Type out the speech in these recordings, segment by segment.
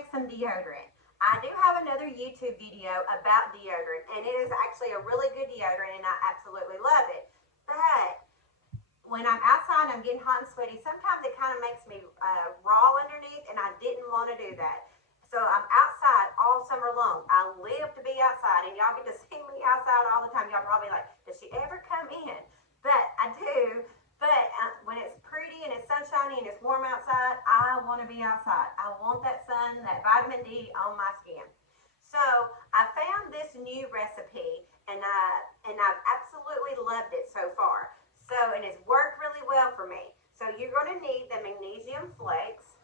make some deodorant. I do have another YouTube video about deodorant, and it is actually a really good deodorant, and I absolutely love it. But when I'm outside and I'm getting hot and sweaty, sometimes it kind of makes me raw underneath, and I didn't want to do that. So I'm outside all summer long. I live to be outside, and y'all get to see me outside all the time. Y'all probably like, does she ever come in? But I do. But when it's pretty and it's sunshiny and it's warm outside, I want to be outside. I want that sun, that vitamin D on my skin. So I found this new recipe, and I've absolutely loved it so far. So, and it's worked really well for me. So you're going to need the magnesium flakes.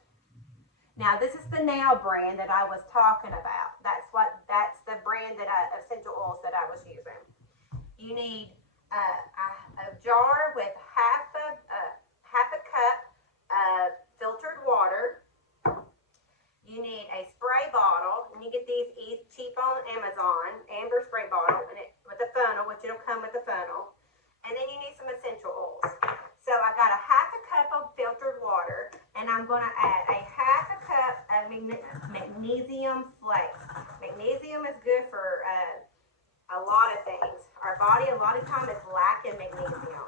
Now this is the Now brand that I was talking about. That's the brand of essential oils that I was using. You need a jar with half a cup of filtered water. You need a spray bottle, and you get these cheap on Amazon, amber spray bottle, and with a funnel, which it'll come with a funnel. And then you need some essential oils. So I got a half a cup of filtered water, and I'm going to add a half a cup of magnesium flakes. Magnesium is good for a lot of things. Our body a lot of times is lacking magnesium.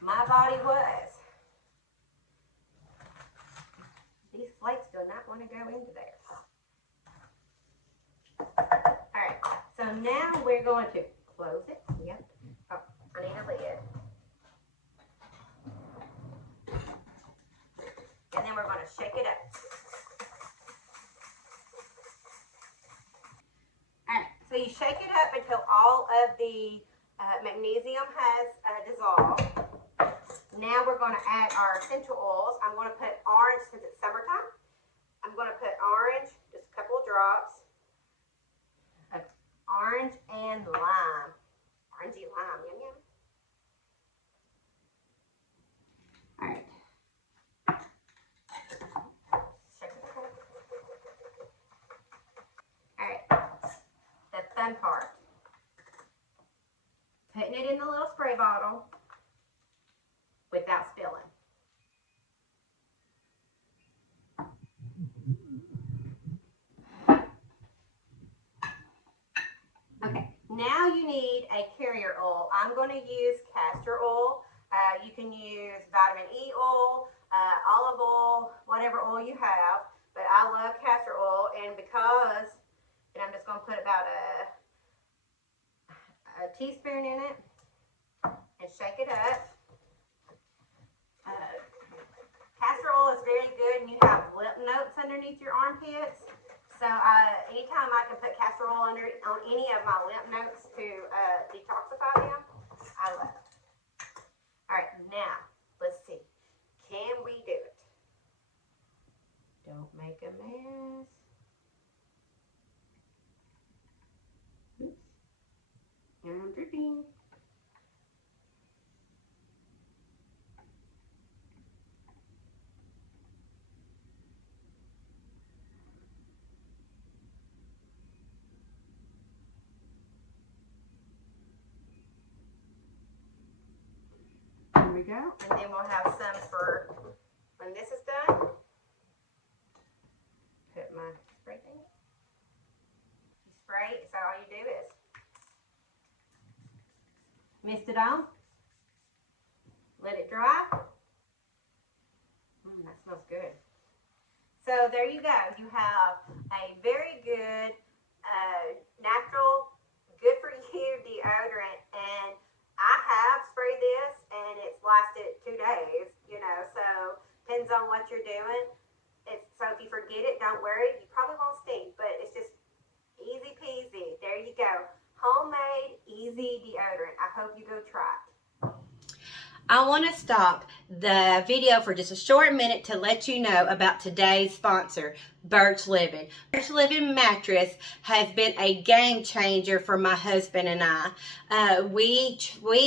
My body was. These flakes do not want to go into there. Alright, so now we're going to close it. Yep. Oh, I need a lid. And then we're going to shake it up. So you shake it up until all of the magnesium has dissolved. Now we're going to add our essential oils. I'm going to put orange, since it's summertime. I'm going to put orange, just a couple of drops of orange and lime. Orangey lime, yum yum. All right. Fun part. Putting it in the little spray bottle without spilling. Okay, now you need a carrier oil. I'm going to use castor oil. You can use vitamin E oil, olive oil, whatever oil you have. But I love castor oil, and I'm just going to put about a teaspoon in it and shake it up. Castor oil is very good, and you have lip notes underneath your armpits. So anytime I can put castor oil on any of my lip notes to detoxify them, I love it. All right, now let's see. Can we do it? Don't make a mess. I'm dripping. There we go. And then we'll have some for when this is done. Put my spray thing. You spray, so all you do is mist it on, let it dry. That smells good. So there you go. You have a very good, natural, good for you deodorant. And I have sprayed this, and it's lasted 2 days, so depends on what you're doing. So if you forget it, don't worry. You probably won't stink, but it's just easy peasy. There you go. Homemade, easy deodorant. I hope you go try it. I want to stop the video for just a short minute to let you know about today's sponsor, Birch Living. Birch Living mattress has been a game changer for my husband and I. We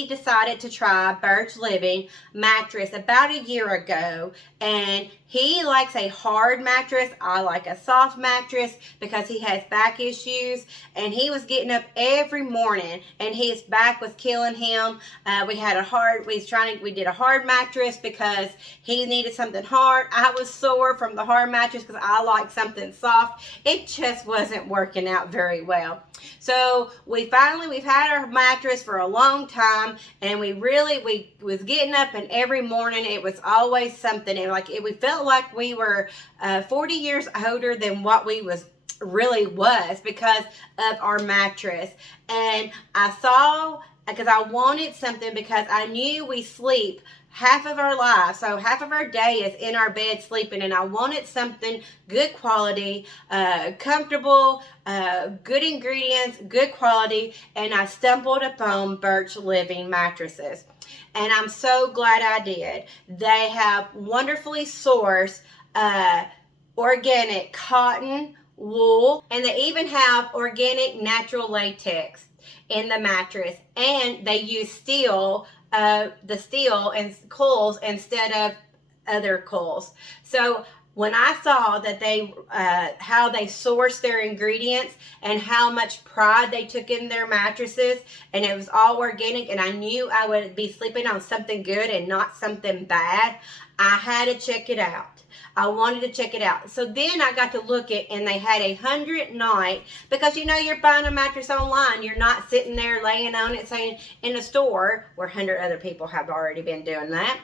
decided to try Birch Living mattress about a year ago, and he likes a hard mattress. I like a soft mattress because he has back issues, and he was getting up every morning and his back was killing him. We was trying finally, we did a hard mattress because he needed something hard. I was sore from the hard mattress because I like something soft. It just wasn't working out very well. So we've had our mattress for a long time, and we was getting up, and every morning it was always something. And we felt like we were 40 years older than what we really was because of our mattress. And I saw, because I wanted something, because I knew we sleep half of our lives, so half of our day is in our bed sleeping, and I wanted something good quality, comfortable, good ingredients, good quality, and I stumbled upon Birch Living mattresses, and I'm so glad I did. They have wonderfully sourced organic cotton, wool, and they even have organic natural latex in the mattress, and they use steel, the steel and coils instead of other coils. So when I saw that they how they source their ingredients and how much pride they took in their mattresses, and it was all organic, and I knew I would be sleeping on something good and not something bad, I had to check it out. I wanted to check it out. So then I got to look at, and they had 100 night, because you're buying a mattress online. You're not sitting there laying on it saying in a store where 100 other people have already been doing that.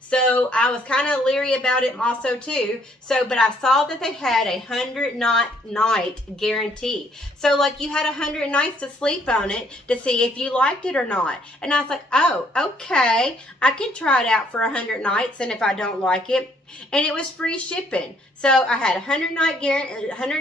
So I was kind of leery about it also too. But I saw that they had 100 night guarantee. So you had 100 nights to sleep on it to see if you liked it or not. And I was like, oh, okay, I can try it out for 100 nights, and if I don't like it, and it was free shipping. So I had 100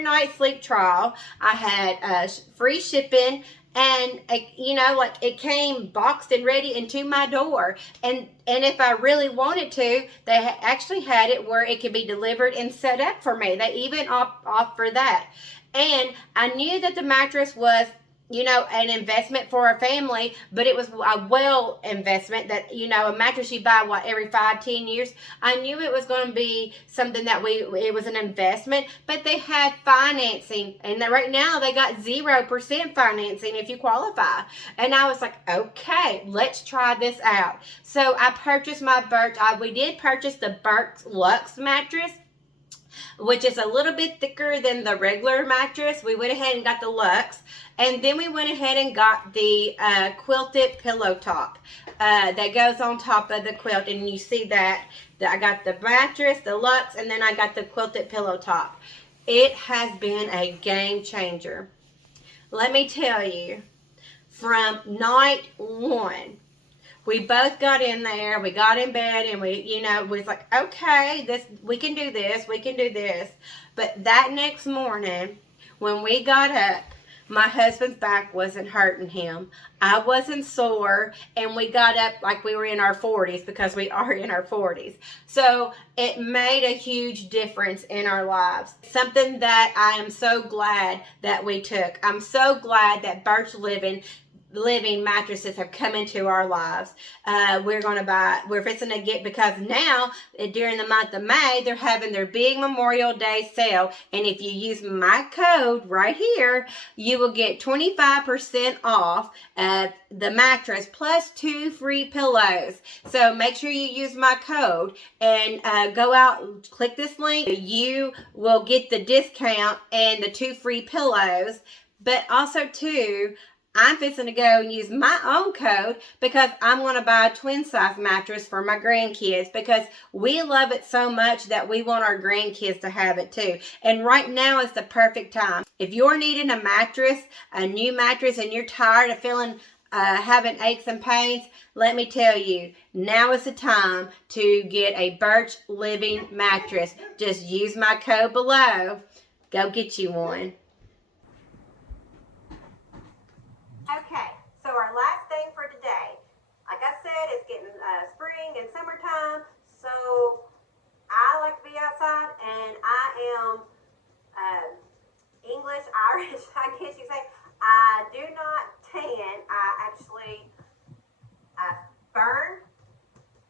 night sleep trial. I had free shipping, and it came boxed and ready into my door. And if I really wanted to, they actually had it where it could be delivered and set up for me. They even offer that. And I knew that the mattress was an investment for a family, but it was a well investment that, a mattress you buy, every 5-10 years. I knew it was going to be something that it was an investment, but they had financing, and right now they got 0% financing if you qualify. And I was like, okay, let's try this out. So I purchased my we did purchase the Birch Luxe mattress, which is a little bit thicker than the regular mattress. We went ahead and got the Luxe, and then we went ahead and got the quilted pillow top that goes on top of the quilt. And you see that I got the mattress, the Luxe, and then I got the quilted pillow top. It has been a game changer. Let me tell you, from night one, we both got in there, we got in bed, and we was like, okay, we can do this. But that next morning, when we got up, my husband's back wasn't hurting him. I wasn't sore, and we got up like we were in our 40s, because we are in our 40s. So it made a huge difference in our lives. Something that I am so glad that we took. I'm so glad that Birch Living mattresses have come into our lives. We're fixing to get, because now during the month of May, they're having their big Memorial Day sale, and if you use my code right here, you will get 25% off the mattress plus 2 free pillows. So make sure you use my code and go out, click this link. You will get the discount and the 2 free pillows. But also too, I'm fixing to go and use my own code, because I'm going to buy a twin size mattress for my grandkids, because we love it so much that we want our grandkids to have it too. And right now is the perfect time. If you're needing a mattress, a new mattress, and you're tired of having aches and pains, let me tell you, now is the time to get a Birch Living mattress. Just use my code below. Go get you one. Okay, so our last thing for today, like I said, it's getting spring and summertime, so I like to be outside, and I am English, Irish, I guess you say. I do not tan. I actually burn,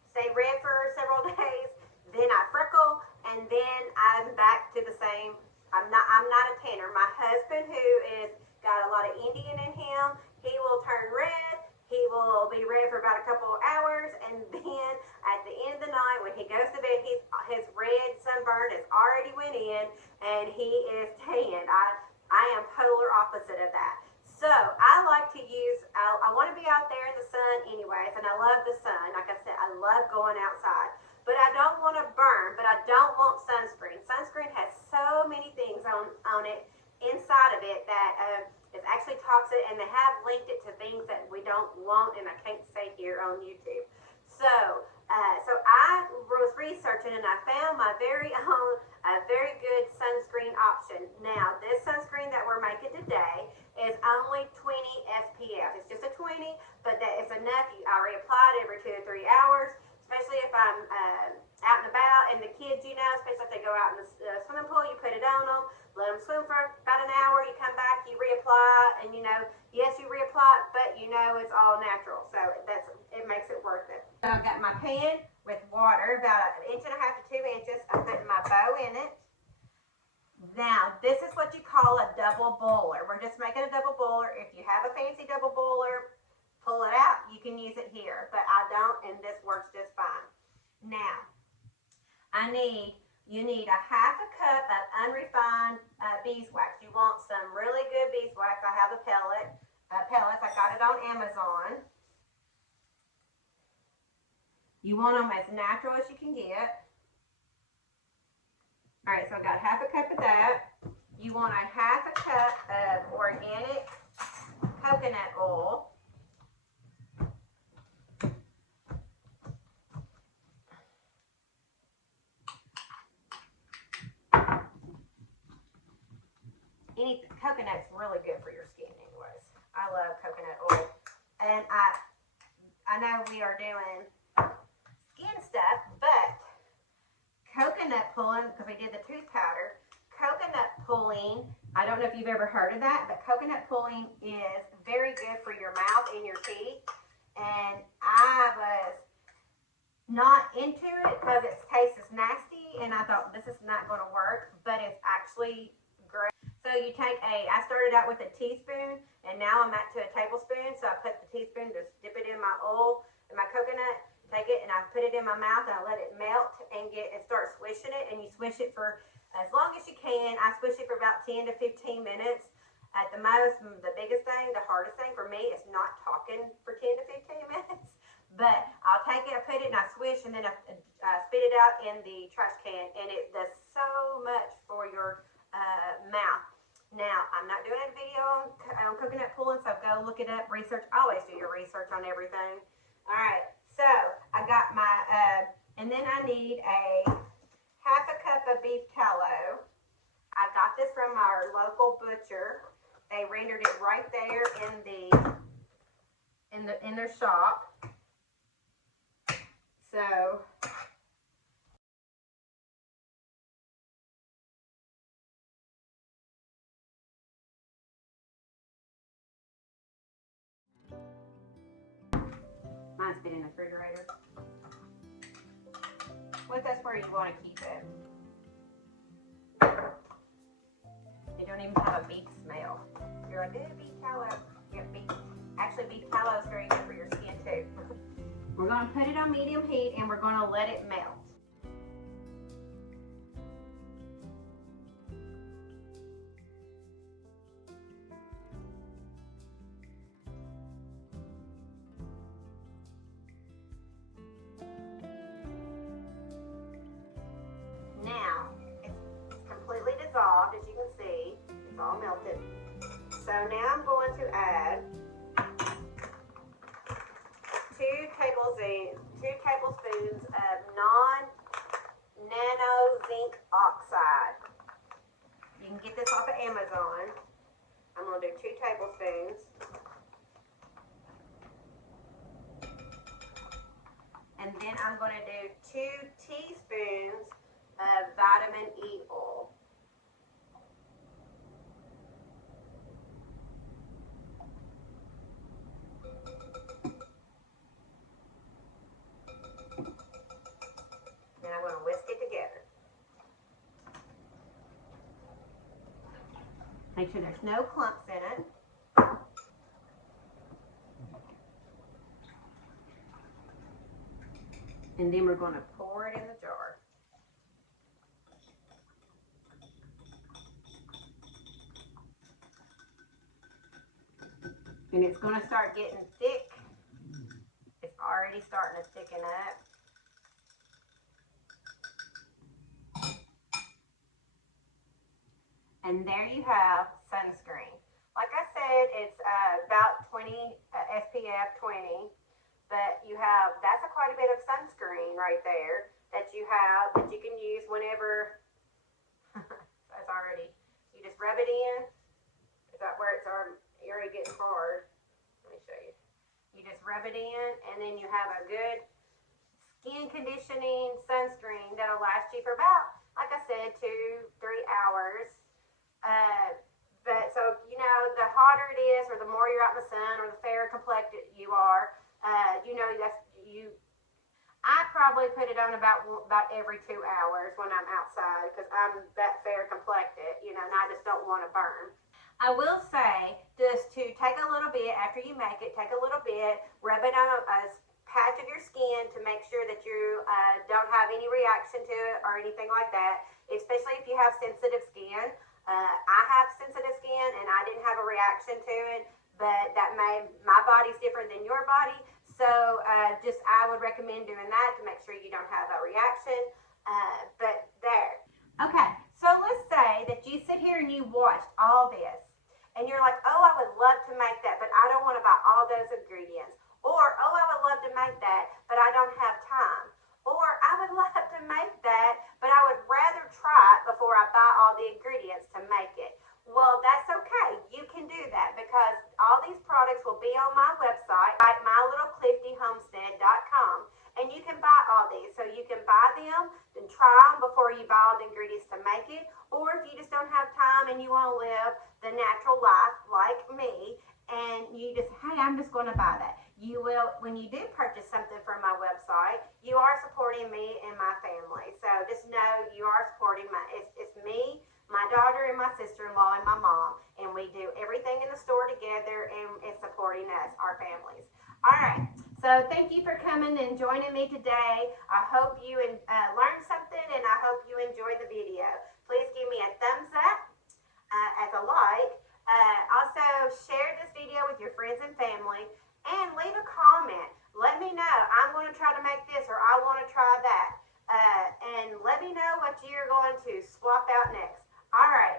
stay red for several days, then I freckle, and then I'm back to the same. I'm not a tanner. My husband, who is got a lot of Indian in him, he will turn red. He will be red for about a couple of hours, and then his red sunburn has already went in, and he is tanned. I am polar opposite of that. So I like to use, I want to be out there in the sun anyways, and I love the sun. Like I said, I love going outside. But I don't want to burn, but I don't want sunscreen. Sunscreen has so many things on it, inside of it, that is actually toxic, and they have linked it to things that we don't want, and I can't say here on YouTube. So I was researching, and I found my very own, a very good sunscreen option. Now, this sunscreen that we're making today is only 20 SPF. It's just a 20, but that is enough. I reapply it every 2 to 3 hours, especially if I'm out and about, and the kids, you know, especially if they go out in the swimming pool, you put it on them, let them swim for about an hour, you come back, you reapply, and you know, yes, you reapply, but you know it's all natural, so it makes it worth it. So I've got my pan with water, about 1.5 to 2 inches. I'm putting my bow in it. Now, this is what you call a double boiler. We're just making a double boiler. If you have a fancy double boiler, pull it out. You can use it here, but I don't, and this works just fine. Now, you need a 1/2 cup of unrefined beeswax. You want some really good beeswax. I have the pellets. I got it on Amazon. You want them as natural as you can get. All right, so I got 1/2 cup of that. You want a 1/2 cup of organic coconut oil. Coconut's really good for your skin anyways. I love coconut oil. And I know we are doing skin stuff, but coconut pulling, because we did the tooth powder, coconut pulling, I don't know if you've ever heard of that, but coconut pulling is very good for your mouth and your teeth. And I was not into it because its taste is nasty, and I thought this is not going to work, but it's actually great. So you take I started out with a teaspoon, and now I'm at to a tablespoon. So I put the teaspoon, just dip it in my oil and my coconut, take it, and I put it in my mouth, and I let it melt and start swishing it. And you swish it for as long as you can. I swish it for about 10 to 15 minutes at the most. The biggest thing, the hardest thing for me is not talking for 10 to 15 minutes. But I'll take it, I put it, and I swish, and then I spit it out in the trash can, and it does so much for your mouth. Now, I'm not doing a video on coconut pulling, so go look it up, research. Always do your research on everything. All right, so I got my, and then I need a 1/2 cup of beef tallow. I got this from our local butcher. They rendered it right there in their shop. So mine's been in the refrigerator. Well, that's where you want to keep it. You don't even have a beef smell. You're like, ooh, beef tallow. Yeah, actually, beef tallow is very good for your skin too. We're going to put it on medium heat, and we're going to let it melt. Now, it's completely dissolved, as you can see. It's all melted. So now I'm going to add 2 tablespoons of non-nano zinc oxide. You can get this off of Amazon. I'm going to do 2 tablespoons. And then I'm going to do 2 teaspoons of vitamin E oil. Then I'm going to whisk it together. Make sure there's no clumps in it. And then we're going to pour it in the jar. And it's going to start getting thick. It's already starting to thicken up. And there you have sunscreen. Like I said, it's about 20 SPF 20, but you have, that's quite a bit of sunscreen right there that you have that you can use whenever. That's already, you just rub it in. Is that where it's already getting hard? Let me show you. You just rub it in, and then you have a good skin conditioning sunscreen that'll last you for about, like I said, 2-3 hours. But so, you know, the hotter it is, or the more you're out in the sun, or the fairer complected you are, you know, I probably put it on about every 2 hours when I'm outside, because I'm that fair complected, you know, and I just don't want to burn. I will say, just to take a little bit after you make it, take a little bit, rub it on a patch of your skin to make sure that you don't have any reaction to it or anything like that, especially if you have sensitive skin. I have sensitive skin and I didn't have a reaction to it, but my body's different than your body. So I would recommend doing that to make sure you don't have a reaction. But there. Okay, so let's say that you sit here and you watched all this and you're like, oh, I would love to make that, but I don't want to buy all those ingredients. Or, oh, I would love to make that, but I don't have time. Or, I would love to make that, but I would rather try it before I buy all the ingredients to make it. Well, that's okay. You can do that because all these products will be on my website, like mylittlecliffyhomestead.com, and you can buy all these. So you can buy them and try them before you buy all the ingredients to make it. Or if you just don't have time and you want to live the natural life like me, and you just, hey, I'm just going to buy that. You will, when you do purchase something from my website, you are supporting me and my family. So just know you are supporting it's me, my daughter, and my sister-in-law, and my mom. And we do everything in the store together, and it's supporting us, our families. All right. So thank you for coming and joining me today. I hope you learned something, and I hope you enjoyed the video. Please give me a thumbs up as a like. Also, share this video with your friends and family, and leave a comment. Let me know. I'm going to try to make this, or I want to try that. And let me know what you're going to swap out next. All right.